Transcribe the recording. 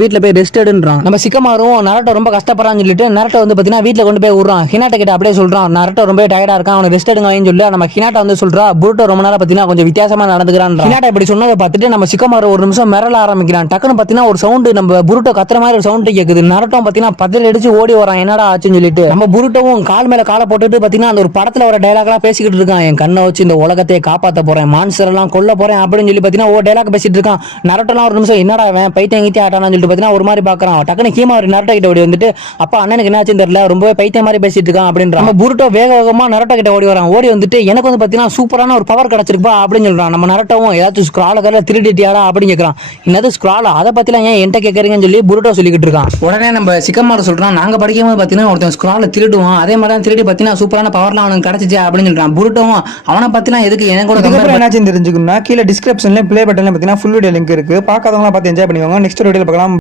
வீட்டுல போய் ரெஸ்ட் எடுன்றான். நம்ம சிக்கமாரும் நரட்டோ ரொம்ப கஷ்டப்படுறான்னு சொல்லிட்டு நரட்டோ வந்து பாத்தீங்கன்னா வீட்டுல கொண்டு போய் விடுறான். ஹினாட்டா கிட்ட அப்படியே சொல்றான், நரட்டோ ரொம்ப டயர்டா இருக்கான், அவனை ரெஸ்ட் எடுங்கன்னு சொல்லி நம்ம ஹினாட்டா வந்து சொல்றா, புருட்டோ ரொம்ப நேரம் பாத்தீங்கன்னா கொஞ்சம் வித்தியாசமா நடந்துக்கிறான். ஹினாட்டா இப்படி சொன்னதை பார்த்துட்டு நம்ம சிக்கமாரு ஒரு நிமிஷம் மிரள ஆரம்பிக்கிறான். டக்குன்னு பாத்தீங்கன்னா ஒரு சவுண்ட் நம்ம புருட்டோ கத்துற மாதிரி ஒரு சவுண்ட் கேக்குது. நரட்டோ பாத்தீங்கன்னா பதறி அடிச்சு ஓடி வரான், என்னடா ஆச்சுன்னு சொல்லிட்டு. நம்ம புருட்டோவும் கால் மேல காலை போட்டுட்டு பாத்தீங்கன்னா அந்த ஒரு படத்துல வர டைலாக் எல்லாம் பேசிக்கிட்டு இருக்கான். என் கண்ணை வச்சு இந்த உலகத்தை காப்பாத்த போறேன், மான்ஸ்டர் எல்லாம் கொல்ல போறேன் அப்படின்னு சொல்லி பாத்தீங்கன்னா ஒரு டைலாக் பேசிட்டு இருக்கான். நரட்டோலாம் ஒரு நிமிஷம் என்னடா அவன் பைத்தியம் கீத்தி ஆட்டானான்னு சொல்லிட்டு பாத்தீங்கன்னா ஒரு மாதிரி பாக்குறான். டக்குனு ஹீமாரி நரட்டோ கிட்ட ஓடி வந்துட்டு, அப்பா அண்ணனுக்கு என்னாச்சுன்னு தெரியல, ரொம்பவே பைத்தியம் மாதிரி பேசிட்டு இருக்கான் அப்படின்றான். நம்ம புருட்டோ வேக வேகமா நரட்டோ கிட்ட ஓடி வரான். ஓடி வந்துட்டு எனக்கு வந்து பாத்தீங்கன்னா சூப்பரான ஒரு பவர் கிடைச்சிருப்பா அப்படின்னு சொல்றான். நம்ம நரட்டோவும் ஏதாச்சும் ஸ்க்ரால கரையில திருடிட்டியாடா அப்படின்னு கேட்கறான். என்னது ஸ்க்ரால, அதை பத்திலாம் ஏன் என்கிட்ட கேட்கறீங்கன்னு சொல்லி புருட்டோ சொல்லிக்கிட்டு இருக்கான். உடனே நம்ம சிக்கமாரு சொல்றான், நாங்க படிக்கும்போது பாத்தீங்கன்னா ஒருத்தன் ஸ்க்ரால திருடுவான், அதே மாதிரி தான் திருடி பாத்தீங்கன்னா சூப்பரான பவர்லாம் அவனுக்கு கிடைச்சிச்சு அப்படின்னு சொல்றான். புருட்டோவும் அவனை பத்திலாம் எதுக்கு எனக்கு கூட என்னாச்சுன்னு தெரிஞ்சுக்கணும்னா கீழே டிஸ்கிரிப்ஷன்ல ப்ளே பட்டன்ல பாத்தீங்கன்னா ஃபுல் வீடியோ லிங்க் இருக்கு, பார்க்காதவங்களா பார்த்து என்ஜாய் பண்ணிக்கோங்க. நெக்ஸ்ட் வீடியோல பார்க்கலாம்.